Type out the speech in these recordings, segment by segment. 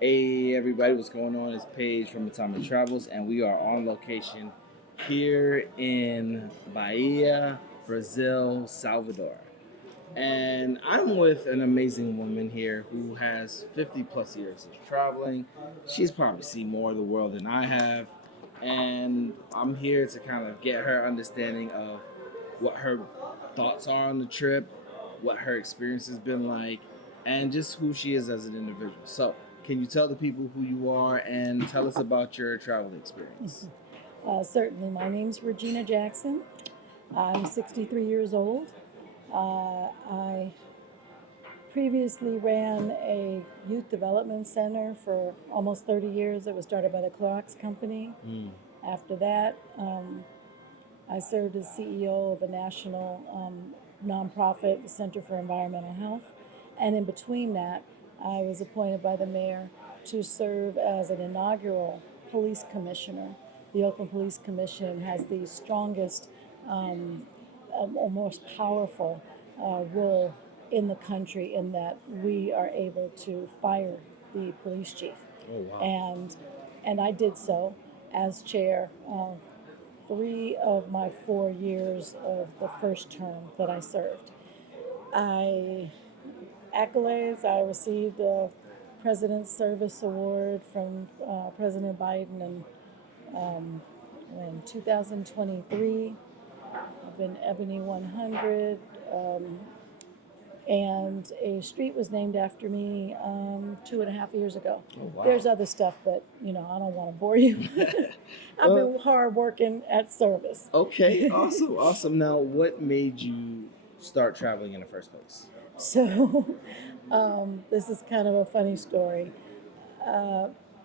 Hey everybody, what's going on? It's Paige from Atomic Travels, and we are on location here in Bahia, Brazil, Salvador. And I'm with an amazing woman here who has 50 plus years of traveling. She's probably seen more of the world than I have. And I'm here to kind of get her understanding of what her thoughts are on the trip, what her experience has been like, and just who she is as an individual. So, can you tell the people who you are and tell us about your travel experience? Certainly. My name's Regina Jackson. I'm 63 years old. I previously ran a youth development center for almost 30 years. It was started by the Clorox Company. Mm. After that, I served as CEO of a national nonprofit, the Center for Environmental Health. And in between that, I was appointed by the mayor to serve as an inaugural police commissioner. The Oakland Police Commission has the strongest or most powerful role in the country in that we are able to fire the police chief. Oh, wow. And I did so as chair 3 of my 4 years of the first term that I served. Accolades, I received a President's Service Award from President Biden in 2023. I've been Ebony 100, and a street was named after me 2.5 years ago. Oh, wow. There's other stuff, but I don't want to bore you. I've been hard working at service. Okay, awesome. Now, what made you start traveling in the first place? So, this is kind of a funny story.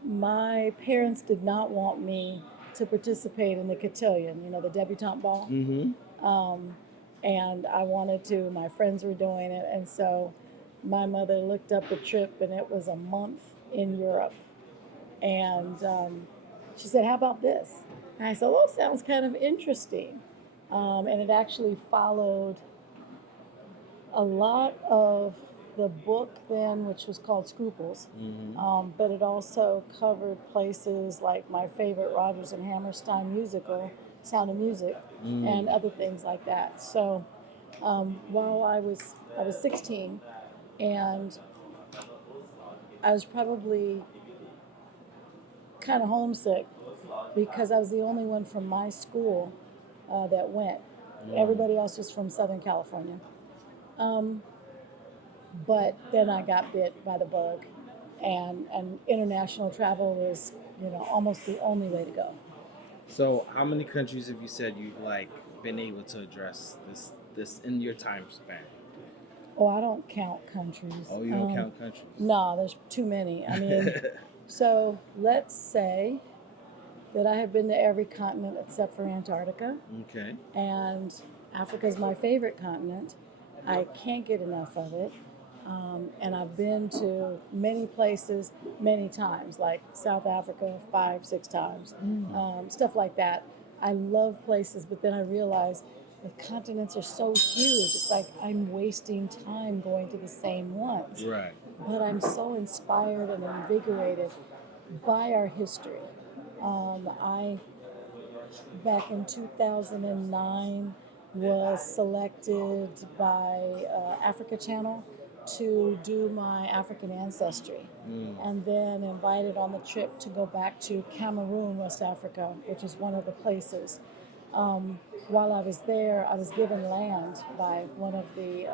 My parents did not want me to participate in the cotillion, the debutante ball. Mm-hmm. And I wanted to. My friends were doing it, and so my mother looked up a trip, and it was a month in Europe. And she said, "How about this?" And I said, "Well, sounds kind of interesting." And it actually followed a lot of the book then, which was called Scruples, but it also covered places like my favorite Rodgers and Hammerstein musical, Sound of Music, and other things like that. So while I was 16, and I was probably kind of homesick because I was the only one from my school that went. Everybody else was from Southern California. But then I got bit by the bug, and international travel was, almost the only way to go. So, how many countries have you said you've been able to address this in your time span? Oh, I don't count countries. Oh, you don't count countries? No, there's too many. I mean, so let's say that I have been to every continent except for Antarctica. Okay. And Africa is my favorite continent. I can't get enough of it. And I've been to many places many times, like South Africa 5-6 times, stuff like that. I love places, but then I realize the continents are so huge. It's like I'm wasting time going to the same ones. Right. But I'm so inspired and invigorated by our history. I, back in 2009, was selected by Africa Channel to do my African ancestry, and then invited on the trip to go back to Cameroon, West Africa, which is one of the places. While I was there, I was given land by one of the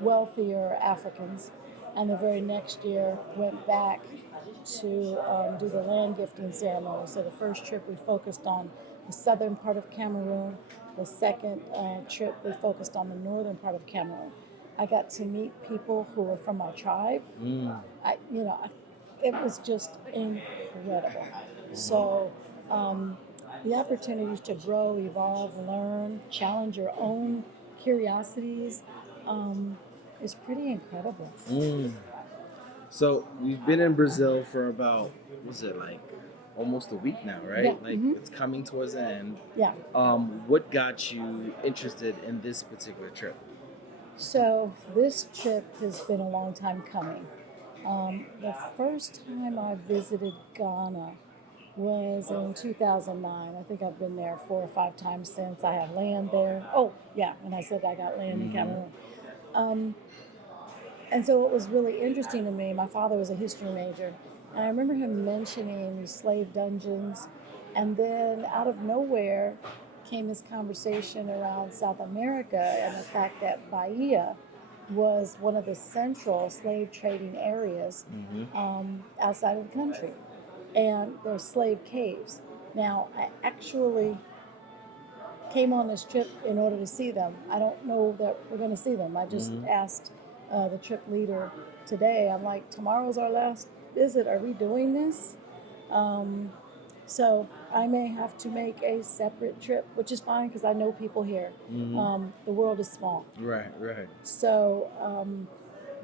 wealthier Africans, and the very next year went back to do the land gifting ceremony. So the first trip we focused on the southern part of Cameroon. The second trip we focused on the northern part of Cameroon. I got to meet people who were from my tribe. It was just incredible. So the opportunities to grow, evolve, learn, challenge your own curiosities is pretty incredible. So we've been in Brazil for about, almost a week now, right? Yeah. It's coming towards the end. Yeah. What got you interested in this particular trip? So this trip has been a long time coming. The first time I visited Ghana was in 2009. I think I've been there 4 or 5 times since. I have land there. Oh, yeah, and I said I got land in Cameroon. Um, and so it was really interesting to me. My father was a history major, and I remember him mentioning these slave dungeons. And then out of nowhere came this conversation around South America and the fact that Bahia was one of the central slave trading areas outside of the country. And there's slave caves. Now, I actually came on this trip in order to see them. I don't know that we're going to see them. I just asked the trip leader today, I'm like, tomorrow's our last visit. Are we doing this? So I may have to make a separate trip, which is fine because I know people here. The world is small. Right, right. So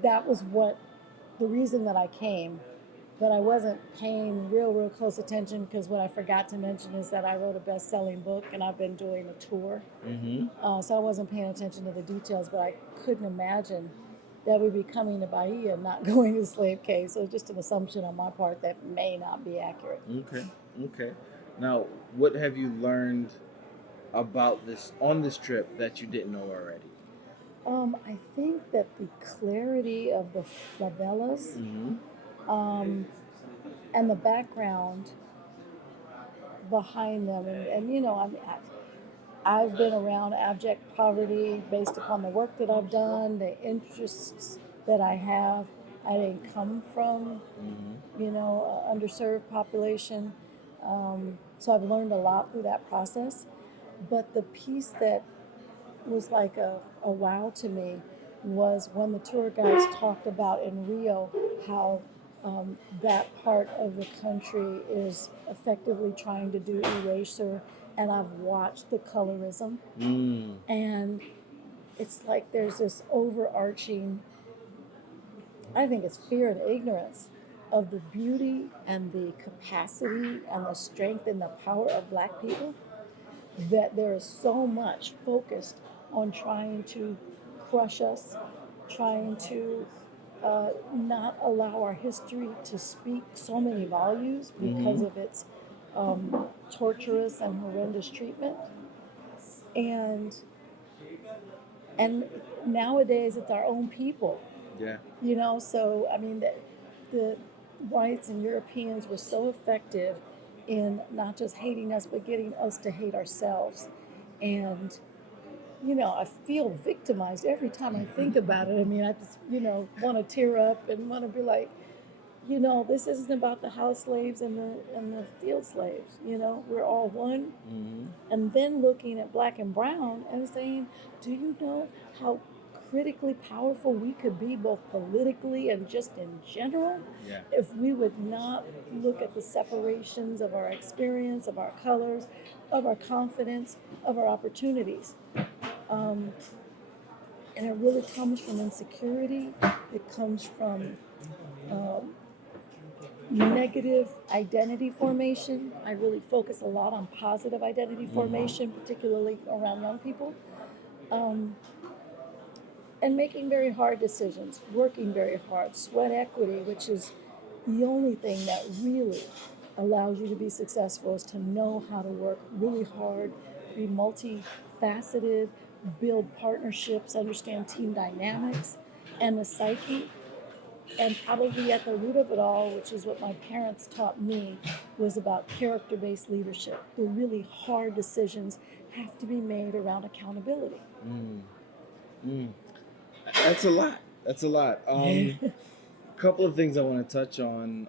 that was the reason that I came. But I wasn't paying real close attention because what I forgot to mention is that I wrote a best-selling book and I've been doing a tour. So I wasn't paying attention to the details, but I couldn't imagine that we'd be coming to Bahia and not going to slave caves. So it's just an assumption on my part that may not be accurate. Okay. Now, what have you learned about this on this trip that you didn't know already? I think that the clarity of the favelas and the background behind them, and you know, I've been around abject poverty based upon the work that I've done, the interests that I have. I didn't come from, underserved population. So I've learned a lot through that process. But the piece that was like a wow to me was when the tour guides talked about in Rio how that part of the country is effectively trying to do erasure, and I've watched the colorism, and it's like there's this overarching, I think it's fear and ignorance of the beauty and the capacity and the strength and the power of Black people, that there is so much focused on trying to crush us, trying to not allow our history to speak so many volumes because of its torturous and horrendous treatment. And nowadays it's our own people. Yeah. So I mean the whites and Europeans were so effective in not just hating us, but getting us to hate ourselves. And I feel victimized every time I think about it. I mean, I just, want to tear up and want to be like, this isn't about the house slaves and the field slaves. We're all one. And then looking at Black and brown and saying, do you know how critically powerful we could be both politically and just in general if we would not look at the separations of our experience, of our colors, of our confidence, of our opportunities. And it really comes from insecurity. It comes from negative identity formation. I really focus a lot on positive identity formation, particularly around young people. And making very hard decisions, working very hard, sweat equity, which is the only thing that really allows you to be successful, is to know how to work really hard, be multifaceted, build partnerships, understand team dynamics and the psyche. And probably at the root of it all, which is what my parents taught me, was about character-based leadership. The really hard decisions have to be made around accountability. That's a lot. A couple of things I want to touch on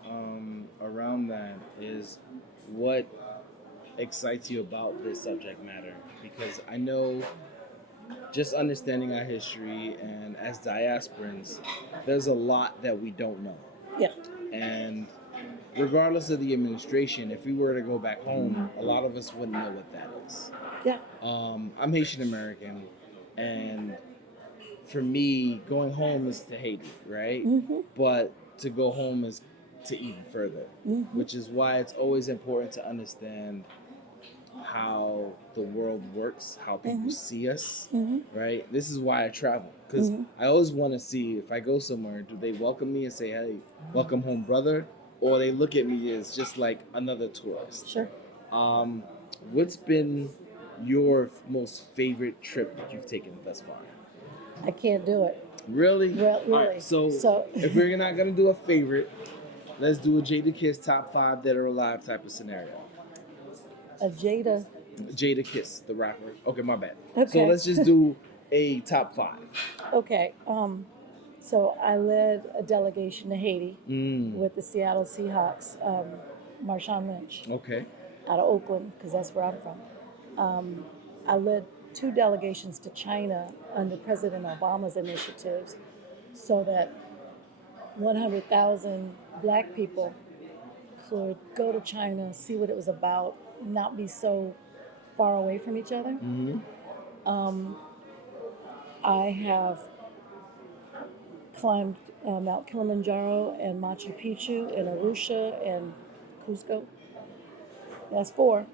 around that is what excites you about this subject matter, because I know just understanding our history and as diasporans, there's a lot that we don't know. Yeah. And regardless of the administration, if we were to go back home, a lot of us wouldn't know what that is. Yeah. I'm Haitian American, and for me, going home is to Haiti, right? But to go home is to even further, which is why it's always important to understand how the world works, how people see us, Mm-hmm. right? This is why I travel, because I always want to see if I go somewhere, do they welcome me and say, "Hey, welcome home, brother," or they look at me as just like another tourist? Sure. Um, what's been your most favorite trip that you've taken thus far? I can't do it. Really? Well, All really. right, so if we're not gonna do a favorite, let's do a Jada Kiss top 5 dead or alive type of scenario. A Jada. Jada Kiss, the rapper. Okay, my bad. Okay. So let's just do a top 5. Okay. So I led a delegation to Haiti Mm. with the Seattle Seahawks, Marshawn Lynch, Okay. out of Oakland, because that's where I'm from. I led 2 delegations to China under President Obama's initiatives so that 100,000 black people could go to China, see what it was about, not be so far away from each other. Mm-hmm. I have climbed Mount Kilimanjaro and Machu Picchu and Arusha and Cusco. That's 4.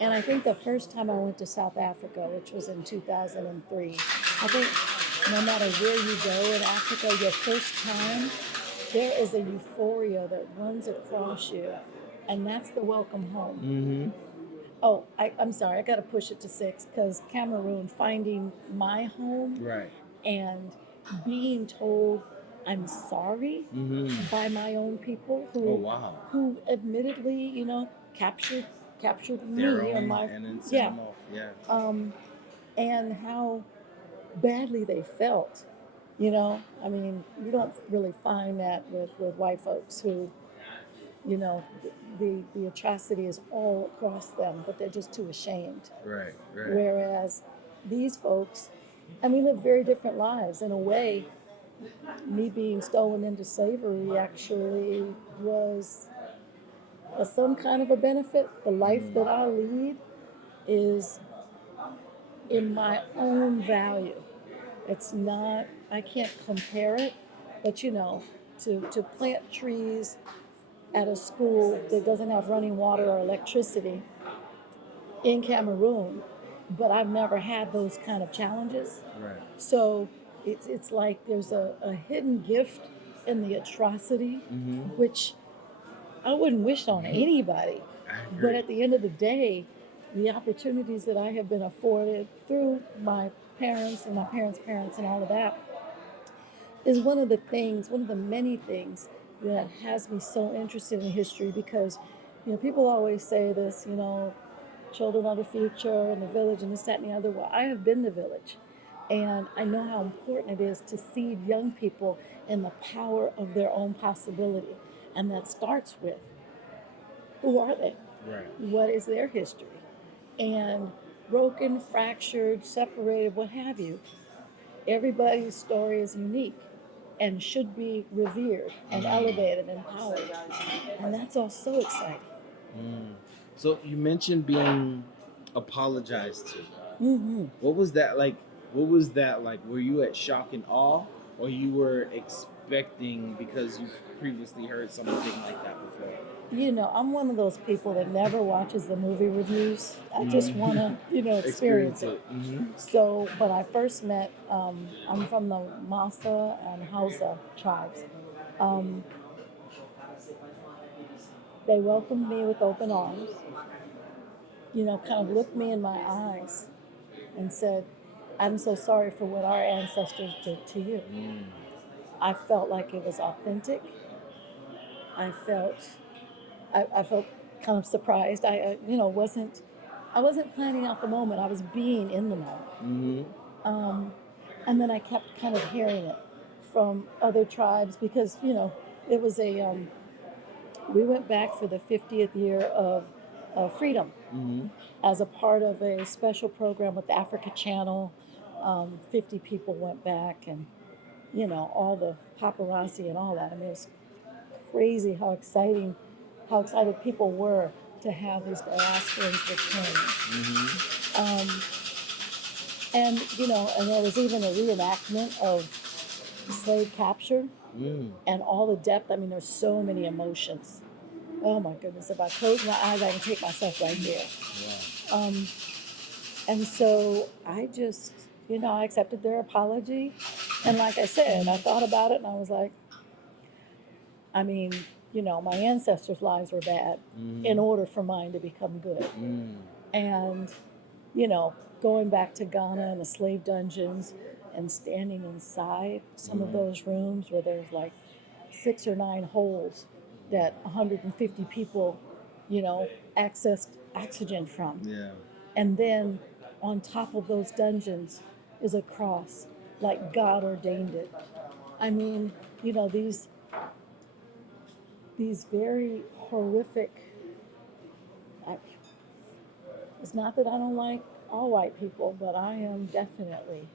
And I think the first time I went to South Africa, which was in 2003, I think no matter where you go in Africa, your first time, there is a euphoria that runs across you, and that's the welcome home. Mm-hmm. Oh, I'm sorry, I got to push it to 6 because Cameroon, finding my home Right. and being told I'm sorry by my own people who admittedly, captured me Their and own, my and then send yeah, them off. Yeah. and how badly they felt. I mean, you don't really find that with white folks who, the atrocity is all across them, but they're just too ashamed. Right. Whereas these folks, and we live very different lives. In a way, me being stolen into slavery actually was some kind of a benefit. The life that I lead is in my own value. It's not, I can't compare it, but to plant trees at a school that doesn't have running water or electricity in Cameroon, but I've never had those kind of challenges. Right. So it's like there's a hidden gift in the atrocity, which I wouldn't wish on anybody. But at the end of the day, the opportunities that I have been afforded through my parents and my parents' parents and all of that is one of the many things that has me so interested in history because, people always say this, children are the future and the village and this, that, and the other. Well, I have been the village. And I know how important it is to seed young people in the power of their own possibility. And that starts with, who are they? Right. What is their history? And broken, fractured, separated, what have you, everybody's story is unique and should be revered and elevated and empowered. And that's all so exciting. So you mentioned being apologized to. Mm-hmm. What was that like? Were you at shock and awe, or you were expecting because you've previously heard something like that before? I'm one of those people that never watches the movie reviews. I just want to, experience it. So when I first met, I'm from the Masa and Hausa tribes. They welcomed me with open arms, kind of looked me in my eyes and said, I'm so sorry for what our ancestors did to you. I felt like it was authentic. I felt kind of surprised. I wasn't planning out the moment. I was being in the moment. And then I kept kind of hearing it from other tribes because, it was we went back for the 50th year of freedom as a part of a special program with the Africa Channel. 50 people went back and, all the paparazzi and all that. I mean, it was crazy how excited people were to have these diasporans return. And there was even a reenactment of slave capture and all the depth. I mean, there's so many emotions Oh my goodness, if I close my eyes, I can take myself right there. Wow. Um, and so I just, I accepted their apology. And like I said, I thought about it and I was like, I mean, my ancestors' lives were bad in order for mine to become good. Mm. And, you know, going back to Ghana and the slave dungeons and standing inside some of those rooms where there's like 6 or 9 holes that 150 people, accessed oxygen from. Yeah. And then on top of those dungeons is a cross, like God ordained it. I mean, these very horrific. I, it's not that I don't like all white people, but I am definitely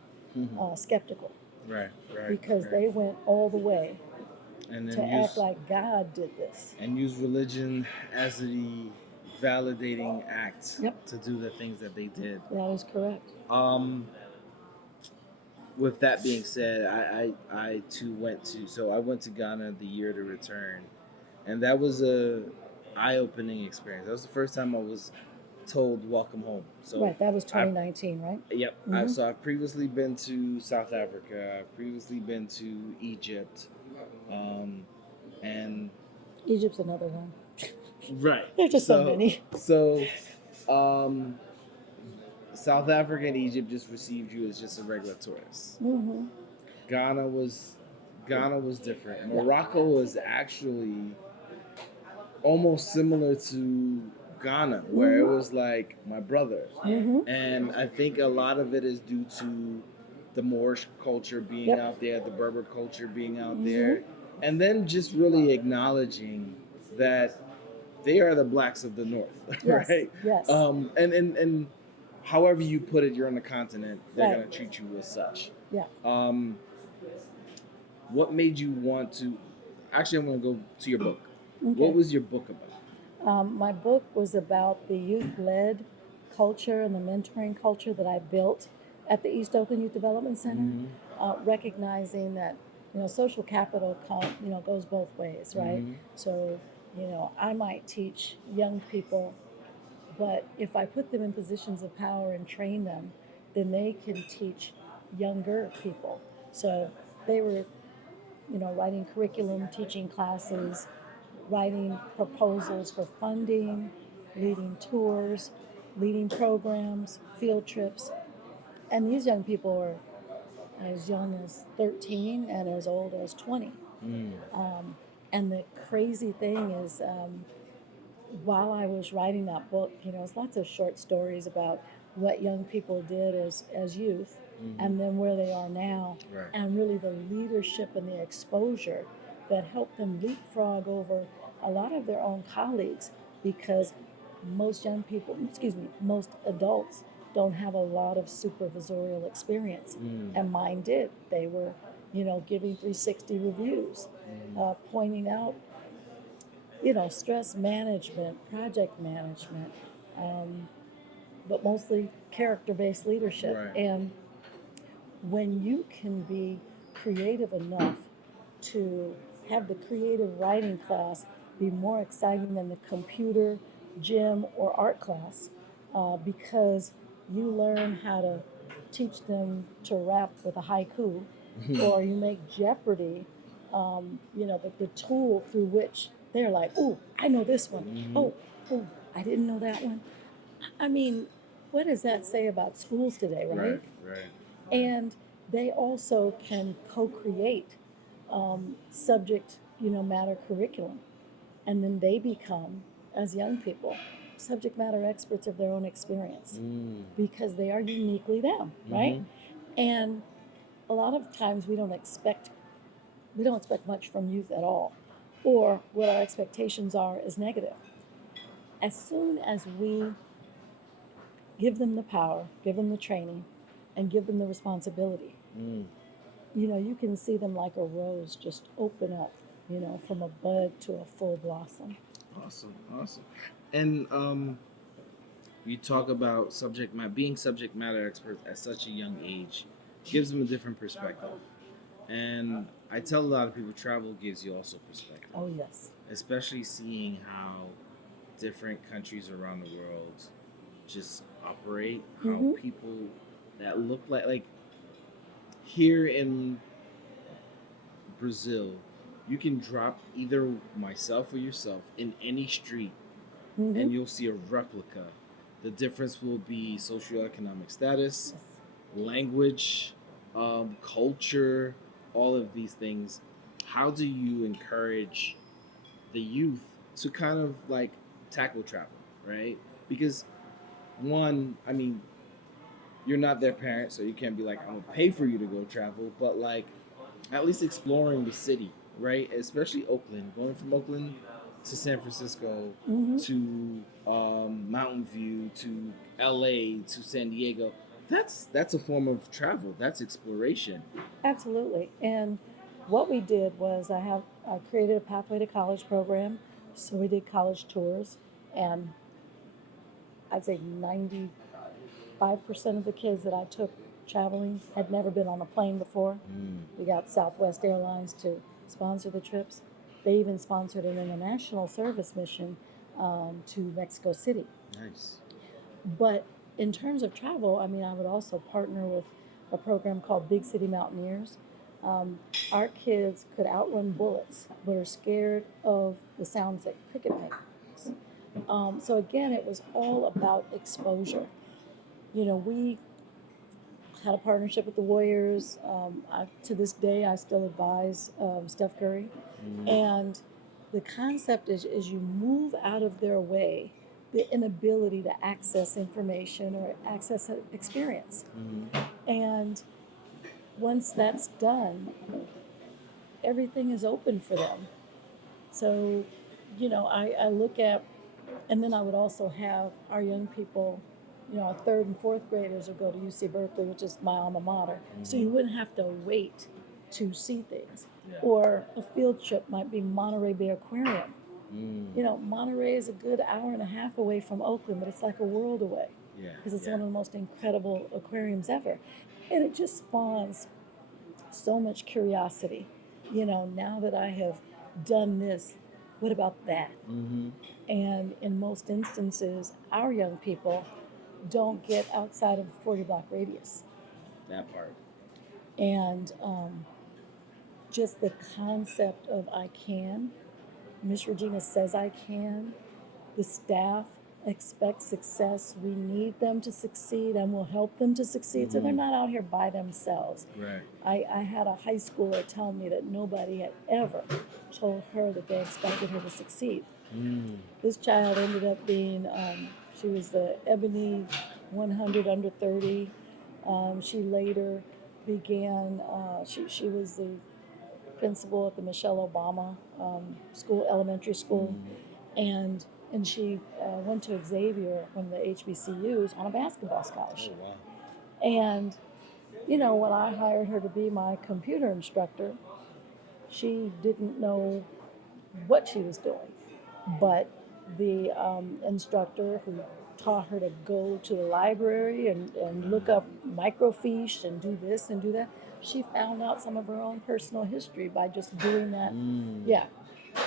skeptical Right. Right. because right. they went all the way And to then act like God did this. and use religion as the validating act Yep. to do the things that they did. That is correct. With that being said, I too I went to Ghana the year to return, and that was a eye-opening experience. That was the first time I was told welcome home. So Right, that was 2019, right? Yep. So I've previously been to South Africa. I've previously been to Egypt, and Egypt's another one. right. There's just so many. So, South Africa and Egypt just received you as just a regular tourist. Ghana was different. Morocco was actually almost similar to Ghana, where it was like my brother. And I think a lot of it is due to the Moorish culture being out there, the Berber culture being out there, and then just really acknowledging that they are the blacks of the North, right? Yes. And however you put it, you're on the continent, they're Right. going to treat you as such. Yeah. What made you want to? Actually, I'm going to go to your book. Okay. What was your book about? My book was about the youth-led culture and the mentoring culture that I built at the East Oakland Youth Development Center, recognizing that social capital goes both ways, right? So I might teach young people, but if I put them in positions of power and train them, then they can teach younger people. So they were writing curriculum, teaching classes, writing proposals for funding, leading tours, leading programs, field trips. And these young people are as young as 13 and as old as 20. And the crazy thing is, while I was writing that book, it's lots of short stories about what young people did as youth and then where they are now, and really the leadership and the exposure that helped them leapfrog over a lot of their own colleagues, because most adults don't have a lot of supervisorial experience, and mine did. They were, giving 360 reviews, pointing out, stress management, project management, but mostly character-based leadership. Right. And when you can be creative enough to have the creative writing class be more exciting than the computer, gym, or art class, because you learn how to teach them to rap with a haiku, or you make Jeopardy, the tool through which they're like, "Ooh, I know this one. Oh, I didn't know that one." I mean, what does that say about schools today, right? Right. And they also can co-create subject, matter curriculum. And then they become, as young people, subject matter experts of their own experience because they are uniquely them, right? And a lot of times we don't expect much from youth at all, or what our expectations are is negative. As soon as we give them the power, give them the training, and give them the responsibility, you can see them like a rose just open up, from a bud to a full blossom. Awesome. And you talk about being subject matter experts at such a young age gives them a different perspective. And I tell a lot of people travel gives you also perspective, Oh, yes. especially seeing how different countries around the world just operate, how Mm-hmm. people that look like here in Brazil, you can drop either myself or yourself in any street Mm-hmm. and you'll see a replica. The difference will be socioeconomic status, Yes. language, culture, all of these things. How do you encourage the youth to kind of like tackle travel, right? Because one, I mean, you're not their parent, so you can't be like, I'm gonna pay for you to go travel, but like at least exploring the city, right? Especially Oakland, going from Oakland to San Francisco Mm-hmm. to Mountain View to LA to San Diego. That's a form of travel. That's exploration. Absolutely. And what we did was I created a Pathway to College program. So we did college tours, and I'd say 95% of the kids that I took traveling had never been on a plane before. Mm, We got Southwest Airlines to sponsor the trips. They even sponsored an international service mission to Mexico City. nice. But in terms of travel, I mean, I would also partner with a program called Big City Mountaineers. Um, our kids could outrun bullets, but are scared of the sounds that cricket makes. So again, it was all about exposure. You know, we had a partnership with the Warriors. To this day, I still advise Steph Curry. Mm, And the concept is you move out of their way the inability to access information or access an experience. mm, And once that's done, everything is open for them. So, I look at, and then I would also have our young people, our third and fourth graders would go to UC Berkeley, which is my alma mater. So you mm, wouldn't have to wait to see things. Or a field trip might be Monterey Bay Aquarium. mm. Monterey is a good hour and a half away from Oakland, but it's like a world away Yeah, because it's yeah. one of the most incredible aquariums ever. And it just spawns so much curiosity. Now that I have done this, what about that? Mm-hmm. And in most instances, our young people don't get outside of a 40 block radius. That part. And just the concept of I can, Miss Regina says I can, the staff expects success. We need them to succeed and we'll help them to succeed. So they're Mm-hmm. not out here by themselves. Right. I had a high schooler tell me that nobody had ever told her that they expected her to succeed. Mm. This child ended up being, she was the Ebony 100 under 30. She later began, she was the principal at the Michelle Obama school, elementary school. Mm. And she went to Xavier, one of the HBCUs, on a basketball Oh scholarship. wow. And, when I hired her to be my computer instructor, she didn't know what she was doing. But the instructor who taught her to go to the library and look up microfiche and do this and do that, she found out some of her own personal history by just doing that. Mm. Yeah.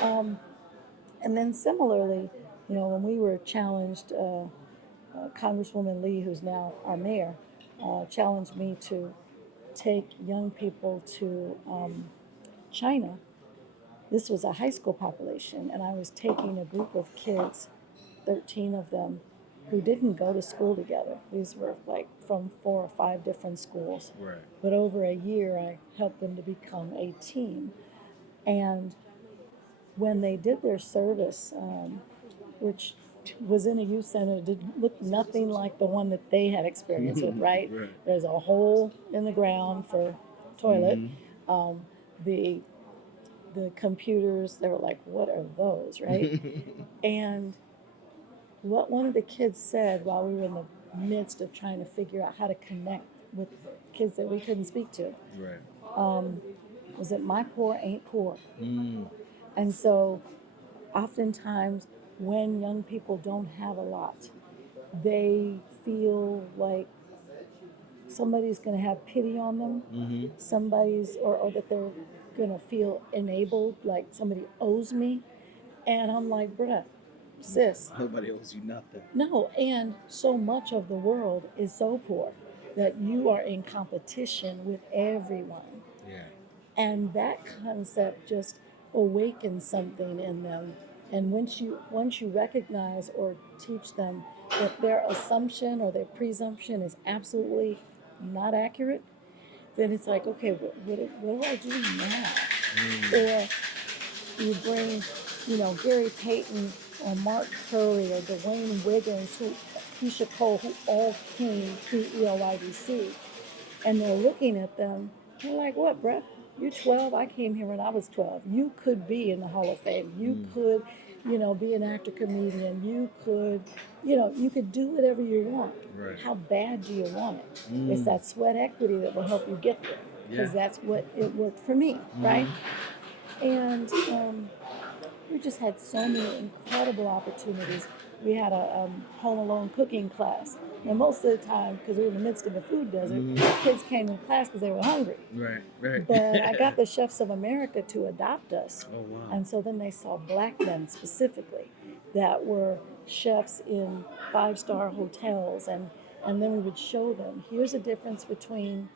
Um, and then similarly, when we were challenged, Congresswoman Lee, who's now our mayor, challenged me to take young people to China. This was a high school population, and I was taking a group of kids, 13 of them, who didn't go to school together. These were like from 4 or 5 different schools. Right. But over a year, I helped them to become a team. And when they did their service, which was in a youth center, did look nothing like the one that they had experience with, right? Right. There's a hole in the ground for toilet. Mm-hmm. The computers, they were like, what are those, right? And what one of the kids said while we were in the midst of trying to figure out how to connect with kids that we couldn't speak to Right. was that my poor ain't poor. Mm. And so oftentimes when young people don't have a lot, they feel like somebody's going to have pity on them, Mm-hmm. or that they're gonna feel enabled, like somebody owes me. And I'm like, bruh, sis, Nobody owes you nothing. no. And so much of the world is so poor that you are in competition with everyone. Yeah. And that concept just awakens something in them. And once you recognize or teach them that their assumption or their presumption is absolutely not accurate, then it's like, okay, what do I do now? Or you bring, Gary Payton or Mark Curry or Dwayne Wiggins, Keisha Cole, who all came through ELYDC, and they're looking at them. They're like, "What, bruh? You're 12. I came here when I was 12. You could be in the Hall of Fame. You could, be an actor, comedian. You could do whatever you want. Right. How bad do you want it? It's that sweat equity that will help you get there, because that's what it worked for me, right? And we just had so many incredible opportunities. We had a home alone cooking class. And most of the time, because we were in the midst of a food desert, kids came in class because they were hungry. Right. But I got the Chefs of America to adopt us. Oh, wow. And so then they saw black men specifically that were chefs in 5-star hotels. And then we would show them, here's a difference between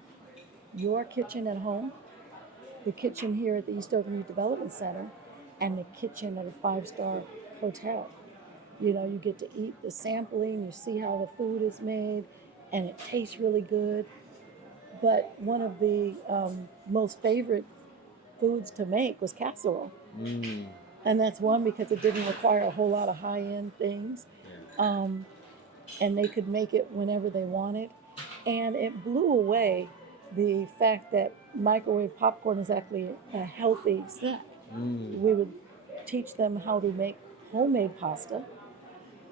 your kitchen at home, the kitchen here at the East Oakland Youth Development Center, and the kitchen at a 5-star hotel. You get to eat the sampling, you see how the food is made, and it tastes really good. But one of the most favorite foods to make was casserole. And that's one because it didn't require a whole lot of high-end things. And they could make it whenever they wanted. And it blew away the fact that microwave popcorn is actually a healthy snack. We would teach them how to make homemade pasta.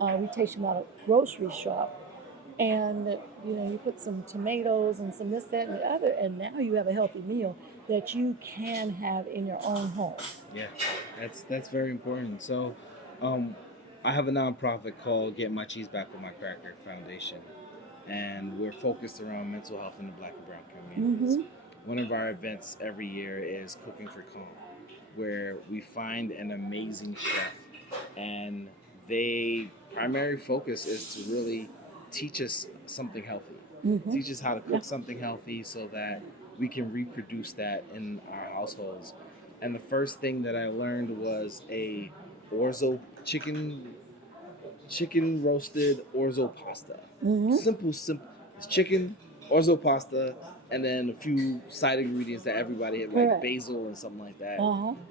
We teach them how to grocery shop. And, you put some tomatoes and some this, that, and the other, and now you have a healthy meal that you can have in your own home. Yeah, that's very important. So, I have a nonprofit called Get My Cheese Back with My Cracker Foundation, and we're focused around mental health in the Black and Brown communities. One of our events every year is Cooking for Calm, where we find an amazing chef, and their primary focus is to really teach us something healthy. Teach us how to cook something healthy so that we can reproduce that in our households. And the first thing that I learned was a orzo chicken roasted orzo pasta. Simple. It's chicken, orzo pasta, and then a few side ingredients that everybody had, like basil and something like that.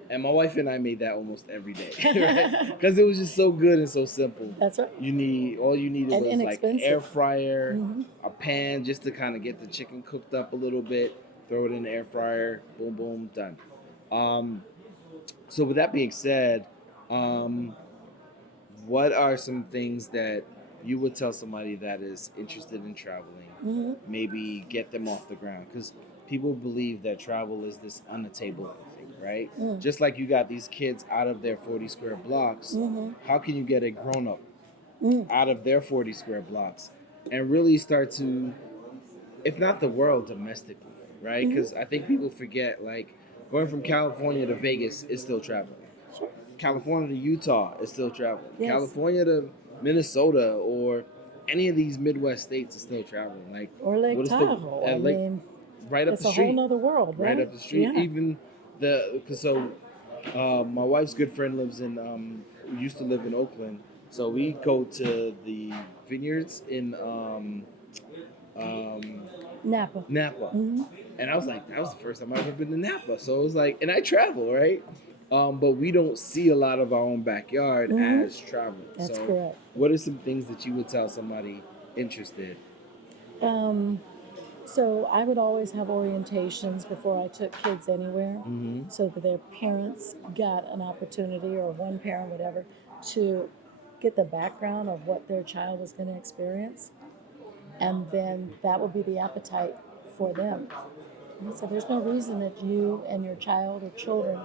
And my wife and I made that almost every day, right? Because it was just so good and so simple. That's right. All you needed was like air fryer, a pan just to kind of get the chicken cooked up a little bit. Throw it in the air fryer, boom, boom, done. So with that being said, what are some things that you would tell somebody that is interested in traveling, maybe get them off the ground? Because people believe that travel is this unattainable thing, right? Just like you got these kids out of their 40 square blocks, how can you get a grown-up out of their 40 square blocks and really start to, if not the world, domestically, right? Because I think people forget, like, going from California to Vegas is still traveling. California to Utah is still traveling. California to Minnesota or any of these Midwest states is still traveling. Like, or Lake Tahoe. Right up it's the a street. whole nother world, right? Right up the street. Yeah. Even my wife's good friend lives in, used to live in Oakland. So we go to the vineyards in Napa. And I was like, that was the first time I've ever been to Napa. So it was like, and I travel, right? But we don't see a lot of our own backyard as travel. That's correct. What are some things that you would tell somebody interested? So I would always have orientations before I took kids anywhere, so that their parents got an opportunity, or one parent, whatever, to get the background of what their child was going to experience. And then that would be the appetite for them. And so there's no reason that you and your child or children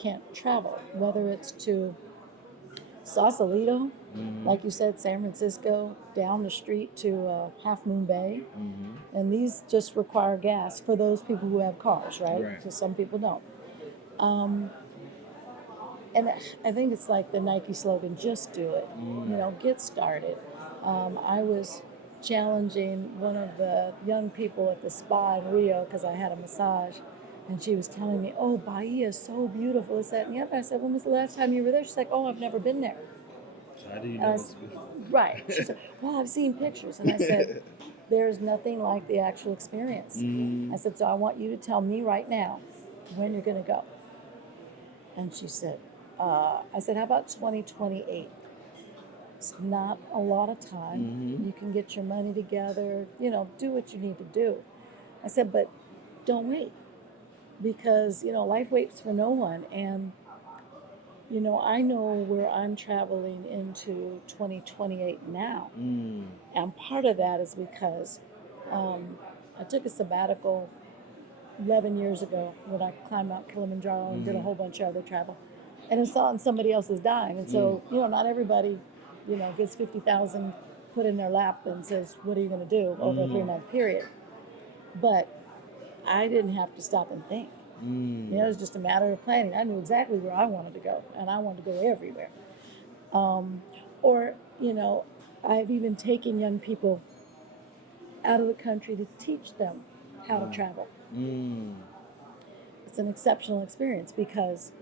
can't travel, whether it's to Sausalito, like you said, San Francisco, down the street to Half Moon Bay. And these just require gas for those people who have cars, right? Because some people don't. Um, and I think it's like the Nike slogan, just do it. You know, get started. I was challenging one of the young people at the spa in Rio because I had a massage, and she was telling me, "Oh, Bahia is so beautiful. It's that and the other." I said, "When was the last time you were there?" She's like, "Oh, I've never been there." So how do you And I know s- it's beautiful? right. She said, "Well, I've seen pictures," and I said, "There's nothing like the actual experience." I said, "So I want you to tell me right now when you're going to go." And she said, I said, "How about 2028? It's not a lot of time. You can get your money together, you know, do what you need to do." I said, "But don't wait because, you know, life waits for no one." And, you know, I know where I'm traveling into 2028 now. And part of that is because I took a sabbatical 11 years ago when I climbed Mount Kilimanjaro and did a whole bunch of other travel. And it's on somebody else's dime. And so, you know, not everybody, you know, gets 50,000 put in their lap and says, "What are you going to do over a 3-month period?" But I didn't have to stop and think. You know, it was just a matter of planning. I knew exactly where I wanted to go, and I wanted to go everywhere. Or, you know, I've even taken young people out of the country to teach them how to travel. It's an exceptional experience because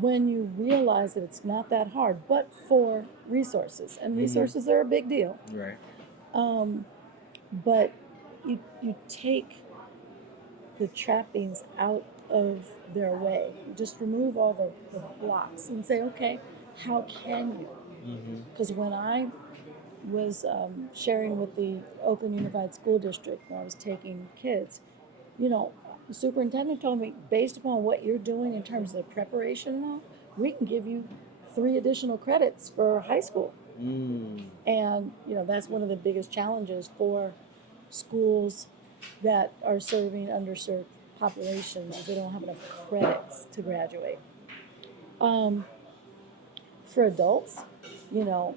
when you realize that it's not that hard, but for resources, and resources are a big deal, Right. but you take the trappings out of their way. You just remove all the blocks and say, okay, how can you? Because when I was sharing with the Oakland Unified School District when I was taking kids, you know, the superintendent told me, based upon what you're doing in terms of preparation now, we can give you 3 additional credits for high school. And, you know, that's one of the biggest challenges for schools that are serving underserved populations. They don't have enough credits to graduate. For adults, you know,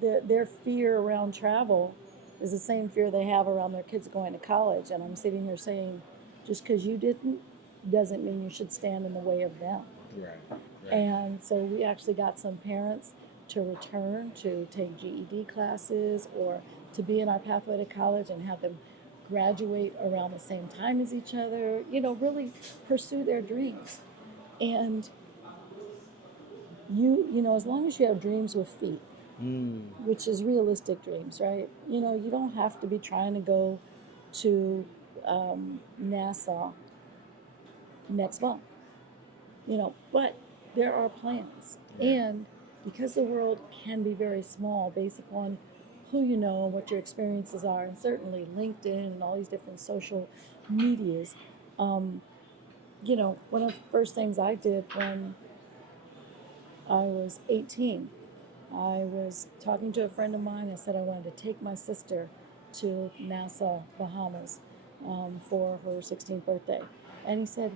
their fear around travel is the same fear they have around their kids going to college. And I'm sitting here saying, just because you didn't doesn't mean you should stand in the way of them. Right. And so we actually got some parents to return to take GED classes or to be in our pathway to college and have them graduate around the same time as each other, you know, really pursue their dreams. And you know, as long as you have dreams with feet, which is realistic dreams, right? You know, you don't have to be trying to go to NASA next month, you know, but there are plans. And because the world can be very small based upon who you know and what your experiences are, and certainly LinkedIn and all these different social medias, you know, one of the first things I did when I was 18, I was talking to a friend of mine. I said I wanted to take my sister to Nassau, Bahamas, for her 16th birthday. And he said,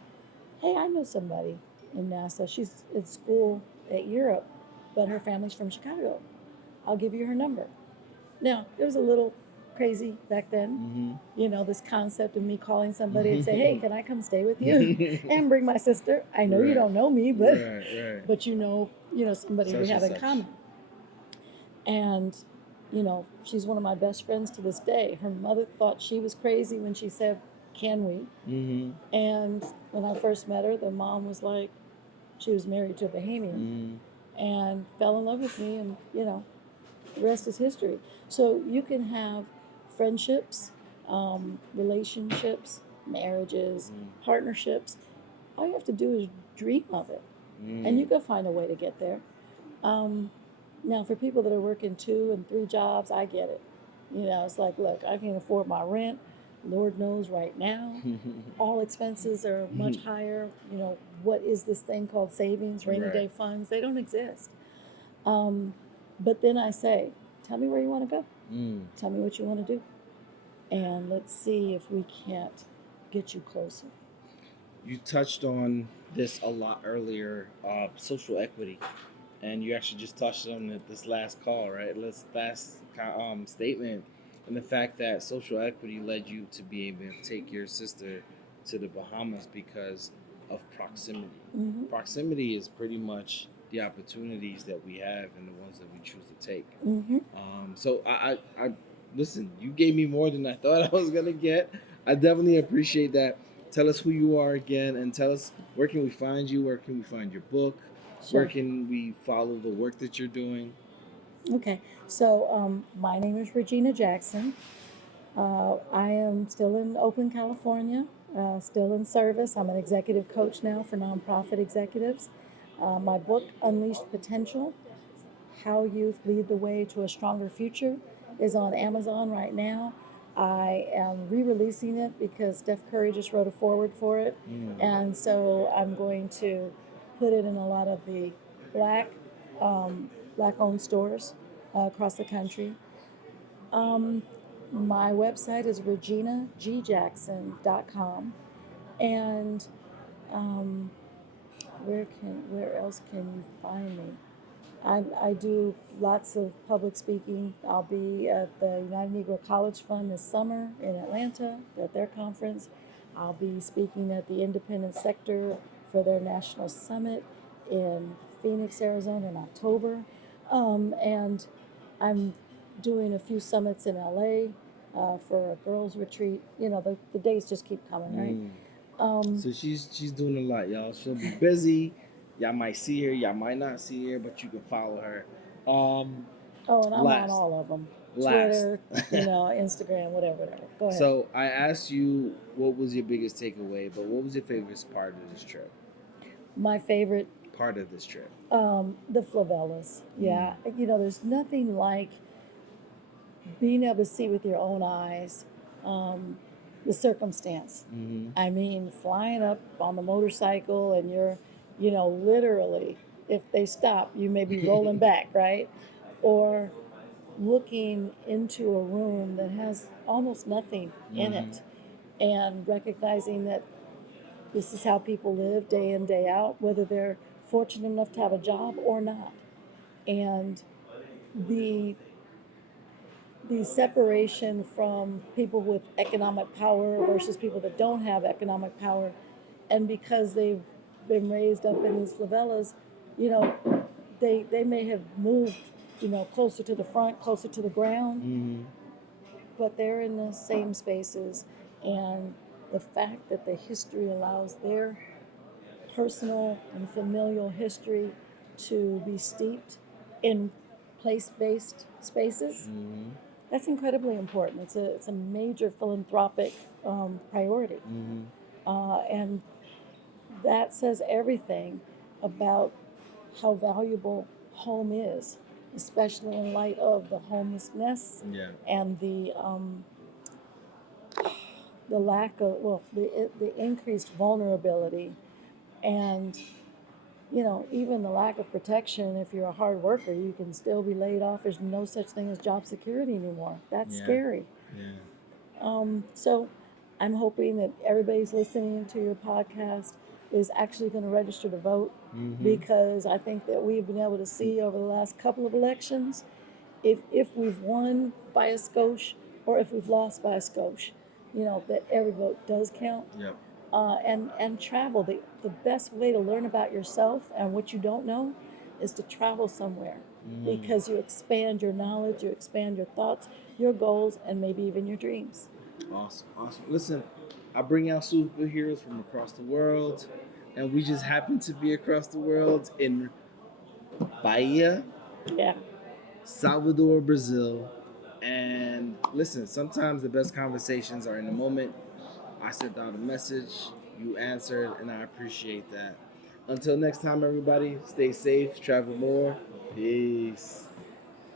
"Hey, I know somebody in Nassau. She's at school at Europe, but her family's from Chicago. I'll give you her number." Now, it was a little crazy back then, you know, this concept of me calling somebody and say, "Hey, can I come stay with you and bring my sister? I know you don't know me, but but you know somebody we have in common." And, you know, she's one of my best friends to this day. Her mother thought she was crazy when she said, "Can we?" And when I first met her, the mom was like, she was married to a Bahamian and fell in love with me. And, you know, the rest is history. So you can have friendships, relationships, marriages, partnerships. All you have to do is dream of it. And you can find a way to get there. Now, for people that are working 2 and 3 jobs, I get it. You know, it's like, look, I can't afford my rent. Lord knows right now, all expenses are much higher. You know, what is this thing called savings, rainy day funds? They don't exist. But then I say, tell me where you want to go. Tell me what you want to do. And let's see if we can't get you closer. You touched on this a lot earlier, social equity, and you actually just touched on it this last call, right? This last statement, and the fact that social equity led you to be able to take your sister to the Bahamas because of proximity. Mm-hmm. Proximity is pretty much the opportunities that we have and the ones that we choose to take. Mm-hmm. So I listen. You gave me more than I thought I was gonna get. I definitely appreciate that. Tell us who you are again, and tell us where can we find you? Where can we find your book? Sure. Where can we follow the work that you're doing? Okay. So my name is Regina Jackson. I am still in Oakland, California, still in service. I'm an executive coach now for nonprofit executives. My book, Unleashed Potential: How Youth Lead the Way to a Stronger Future, is on Amazon right now. I am re-releasing it because Steph Curry just wrote a foreword for it, and so I'm going to put it in a lot of the black black-owned stores across the country. Um, my website is reginagjackson.com, and um, where else can you find me? I do lots of public speaking. I'll be at the United Negro College Fund this summer in Atlanta at their conference. I'll be speaking at the Independent Sector for their National Summit in Phoenix, Arizona in October. And I'm doing a few summits in LA for a girls' retreat. You know, the days just keep coming, right? So she's doing a lot, y'all. She'll be busy. Y'all might see her, y'all might not see her, but you can follow her. And I'm on all of them. Twitter, Instagram, whatever. Go ahead. So I asked you what was your biggest takeaway, but what was your favorite part of this trip? My favorite part of this trip? The favelas. Yeah. There's nothing like being able to see with your own eyes the circumstance. I mean, flying up on the motorcycle and you're, literally, if they stop, you may be rolling back, right? Or looking into a room that has almost nothing in it and recognizing that this is how people live day in, day out, whether they're fortunate enough to have a job or not. And the separation from people with economic power versus people that don't have economic power, and because they've been raised up in these favelas, they may have moved, closer to the front, closer to the ground, but they're in the same spaces. And the fact that the history allows their personal and familial history to be steeped in place-based spaces, that's incredibly important. It's a major philanthropic priority. And that says everything about how valuable home is, especially in light of the homelessness and the lack of, the increased vulnerability, and even the lack of protection. If you're a hard worker, you can still be laid off. There's no such thing as job security anymore. That's scary. So I'm hoping that everybody's listening to your podcast is actually going to register to vote, because I think that we've been able to see over the last couple of elections, if we've won by a skosh or if we've lost by a skosh, that every vote does count. And travel. The best way to learn about yourself and what you don't know is to travel somewhere, because you expand your knowledge, you expand your thoughts, your goals, and maybe even your dreams. Awesome. Listen, I bring out superheroes from across the world, and we just happen to be across the world in Bahia, Salvador, Brazil. And listen, sometimes the best conversations are in the moment. I sent out a message, you answered, and I appreciate that. Until next time, everybody, stay safe, travel more. Peace.